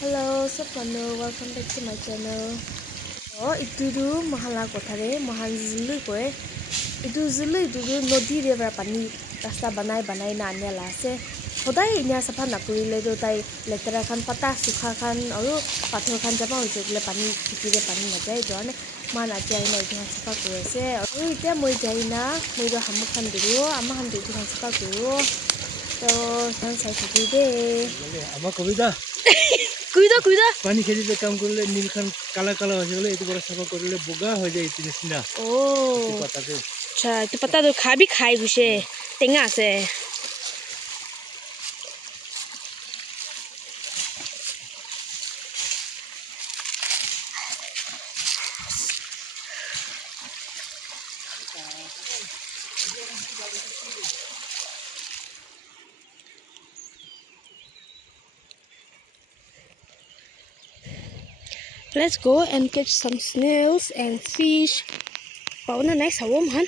Hello, Soprano. Welcome back to my channel. Oh, itu tu mahala kothare, mahal zulu koe. Itu zulu nodi river pani rasta banai na ane lase. Hodai inya sapa nakuri le do tai letera kan pata sukha kan aru pathor kan jama hoje le pani kitire pani na jai do ane mana jai na itu sapa kore se. Aru itia moi jai na moi do hamu kan duru ama ham itu kan sapa kuru. So, san sai thaki de. Ama kobida Kuida. পানী খেতিতে কাম কৰিলে নীলখন কালা কালা হৈ গ'লে এইটো পৰা চাফা কৰিলে বগা হৈ যায় এইটো নিচিনা পাতাটো আচ্ছা এইটো পাতাটো খাবি খাই বুছে টেঙা আছে Let's go and catch some snails and fish. Pauna nice hawom han.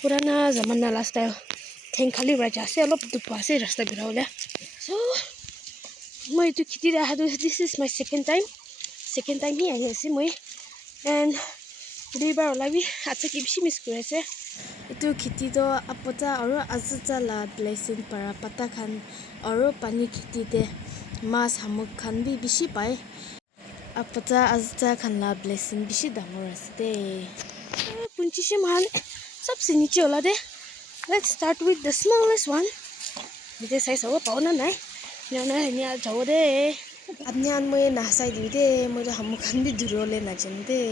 Purana zamana last style. Theng khali raja se alop dupa se rasta biraule. So moi to kiti da hadu this is my second time. Second time hi ahi ase moi. And river olabi acha ki bishi miss kore ase. Itu kiti do apota aru azuta la blessing para pata khan aru pani kiti de mas hamuk khan bi bishi pai. Apata azuta khan la blessing bishi damor ase de. Punchi shimhan sabse niche ola de. Let's start with the smallest one. This size awa pauna nai. Nyana nya jaw de. Adnyan moi na sai di de moi do hamuk khan bi durole na jan de.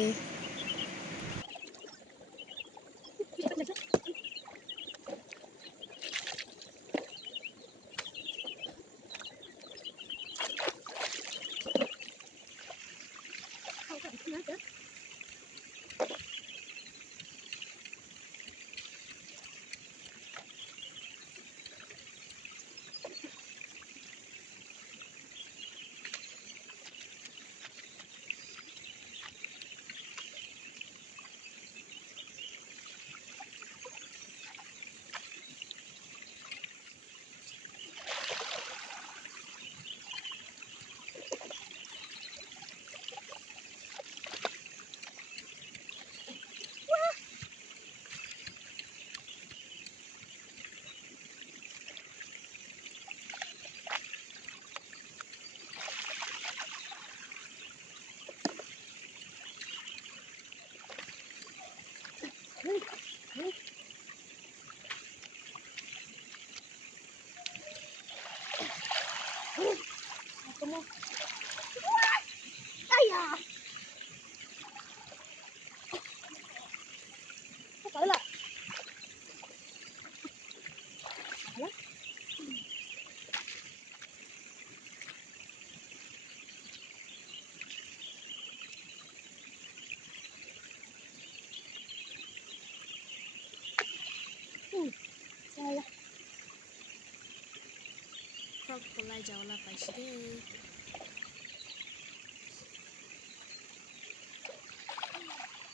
Frog polai jawla paisi de.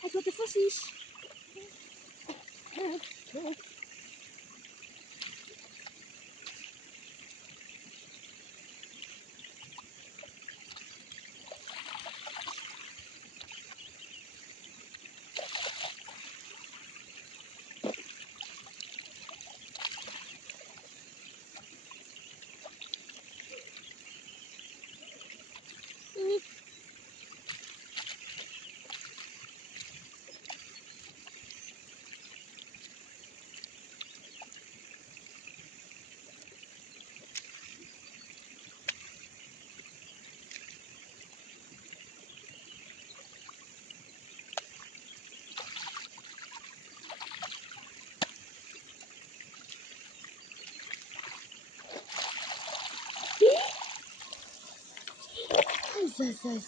I got the first fish.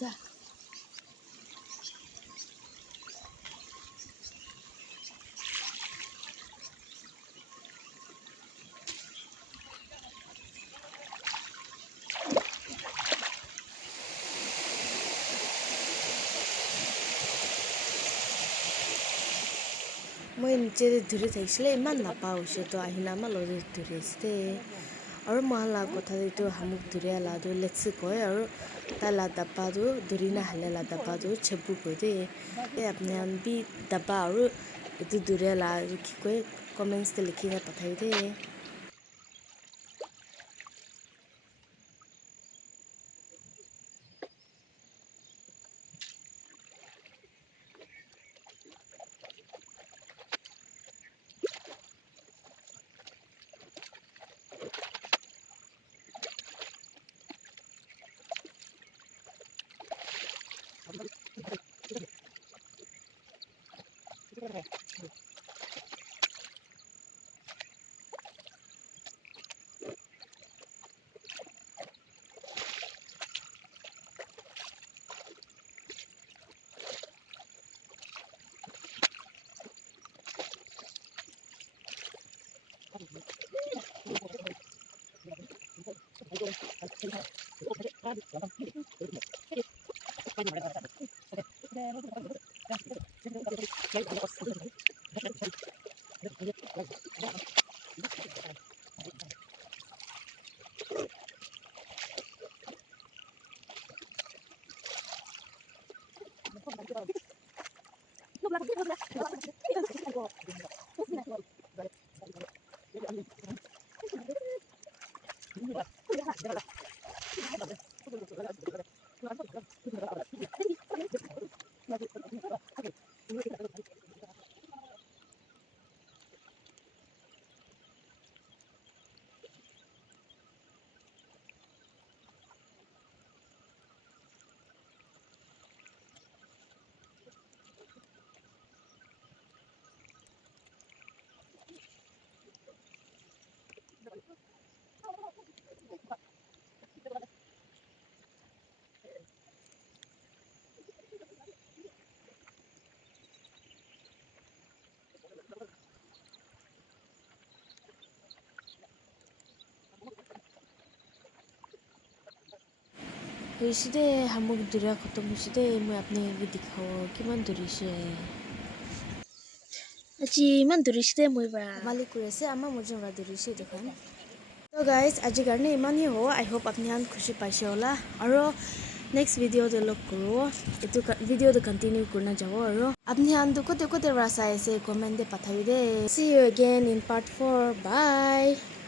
Za. Moi niche de dure thaisile iman napa hoise to ahina ma lo de dure ste আৰু মহালা কথা এইটো হামুক ধুৰিয়া লাডু লেটছি কয় আৰু তালা ডাব্বাটো ধুৰিনা হালে লা ডাব্বাটো চেবু কয় দেই আপনি বি ডাব্বা আৰু এইটো ধুৰিয়া লা কি কয় কমেণ্টছতে লিখিনে পঠাই দেই হৈছিলে হামুক ধুৰিয়া খতম হৈছিলে মই আপোনাক দেখাওঁ কিমান ধৰিছে আজি ইমান ধৰিছে মই বা মালিক কৈ আছে আমাৰ মজা ধৰিছে দেখোন তো গাইজ আজিৰ কাৰণে ইমানেই হ'ব আই হোপ আপোনালোক খুচি পাইছে হ'লা আৰু নেক্সট ভিডিঅ'তে লগ কৰোঁ এইটো ভিডিঅ'টো কণ্টিনিউ কৰি নাযাব আৰু আপোনালোক ক'তে ক'তে চাই আছে কমেণ্টে পঠাই দে see you again in part 4 bye